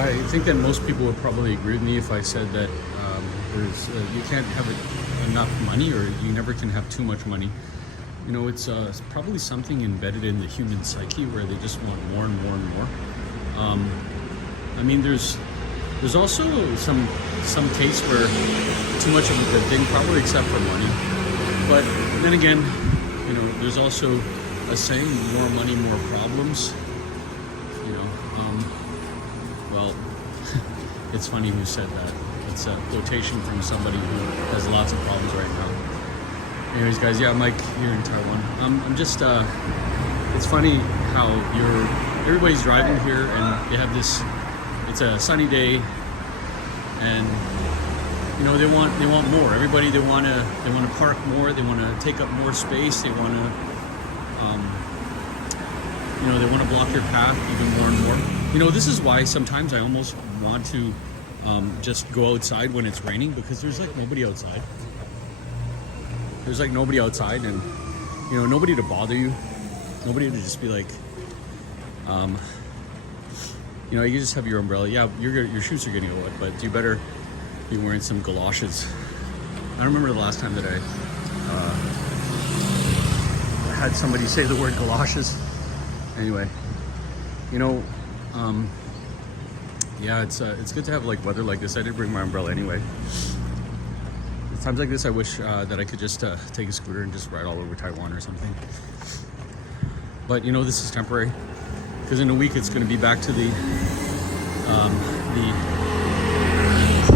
I think that most people would probably agree with me if I said that you can't have enough money, or you never can have too much money. You know, it's probably something embedded in the human psyche where they just want more and more and more. I mean, there's also some case where too much of a good thing, probably except for money. But then again, you know, there's also a saying: more money, more problems. You know, well, it's funny who said that. It's a quotation from somebody who has lots of problems right now. Anyways, guys, yeah, Mike here in Taiwan. I'm just, it's funny how everybody's driving here and they have this, it's a sunny day, and you know, they want more. Everybody, they want to park more, they want to take up more space, they want to, you know, they want to block your path even more and more. You know, this is why sometimes I almost want to just go outside when it's raining, because there's like nobody outside. There's like nobody outside, and you know, nobody to bother you, nobody to just be like, you know, you just have your umbrella. Yeah, your shoes are getting wet, but you better be wearing some galoshes. I don't remember the last time that I had somebody say the word galoshes. Anyway, you know, yeah, it's good to have like weather like this. I did bring my umbrella anyway. Times like this, I wish that I could just take a scooter and just ride all over Taiwan or something. But you know, this is temporary, because in a week it's going to be back to the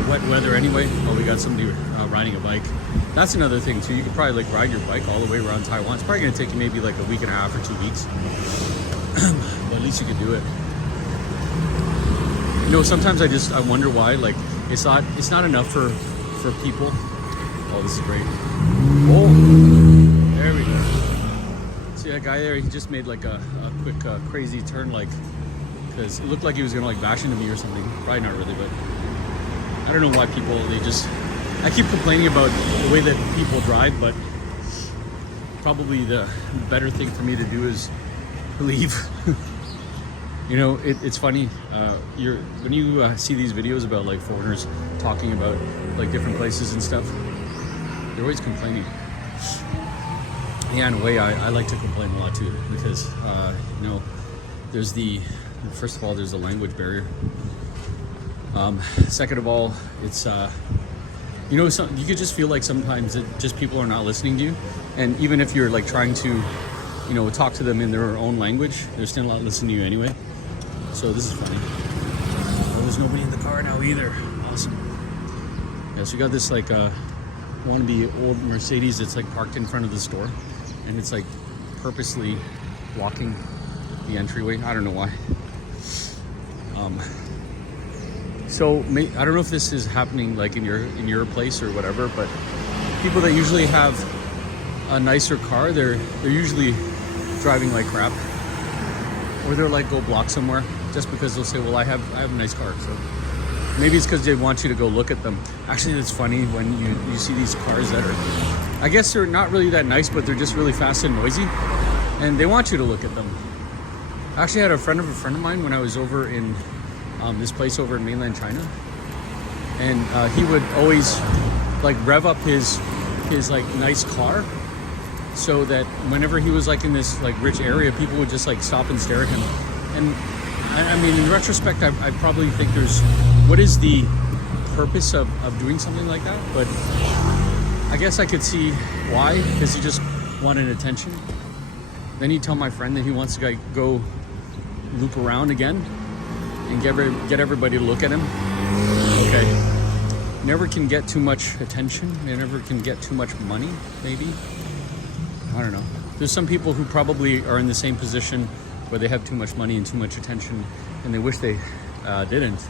wet weather anyway. Oh, we got somebody riding a bike. That's another thing too. You could probably like ride your bike all the way around Taiwan. It's probably going to take you maybe like a week and a half or 2 weeks, but at least you could do it. You know, sometimes I wonder why, like, it's not enough for people. Oh, this is great. Oh, there we go. See that guy there? He just made like a quick crazy turn, like, because it looked like he was gonna like bash into me or something. Probably not really, but I don't know why people, I keep complaining about the way that people drive, but probably the better thing for me to do is leave. You know, it's funny, when you see these videos about like foreigners talking about like different places and stuff, they're always complaining. Yeah, in a way, I like to complain a lot too, because you know, first of all, there's a language barrier. Second of all, it's you know, you could just feel like sometimes just people are not listening to you, and even if you're like trying to, you know, talk to them in their own language, they're still not listening to you anyway. So this is funny. Oh, there's nobody in the car now either. Awesome. Yeah, so you got this like wannabe old Mercedes that's like parked in front of the store, and it's like purposely blocking the entryway. I don't know why. So I don't know if this is happening like in your place or whatever, but people that usually have a nicer car, they're usually driving like crap, or they're like go block somewhere just because they'll say, well, I have a nice car. So maybe it's because they want you to go look at them. Actually, it's funny when you see these cars that are, I guess they're not really that nice, but they're just really fast and noisy, and they want you to look at them. I actually had a friend of mine when I was over in this place over in mainland China, and he would always like rev up his like nice car, so that whenever he was like in this like rich area, people would just like stop and stare at him. And I mean, in retrospect, I probably think what is the purpose of doing something like that? But I guess I could see why, because he just wanted attention. Then he'd tell my friend that he wants to go loop around again and get everybody to look at him. Okay. Never can get too much attention. They never can get too much money, maybe. I don't know. There's some people who probably are in the same position where they have too much money and too much attention, and they wish they didn't.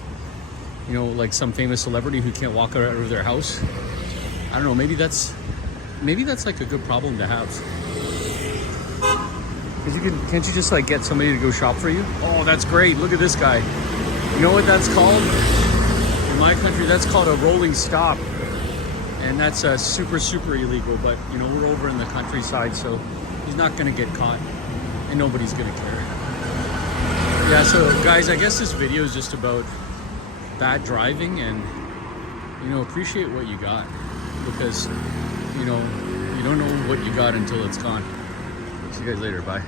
You know, like some famous celebrity who can't walk out of their house. I don't know. Maybe that's like a good problem to have. Because can't you just like get somebody to go shop for you? Oh, that's great. Look at this guy. You know what that's called? In my country, that's called a rolling stop. And that's super, super illegal. But, you know, we're over in the countryside, so he's not going to get caught. And nobody's going to care. Yeah, so guys, I guess this video is just about bad driving, and appreciate what you got, because you don't know what you got until it's gone. See you guys later. Bye.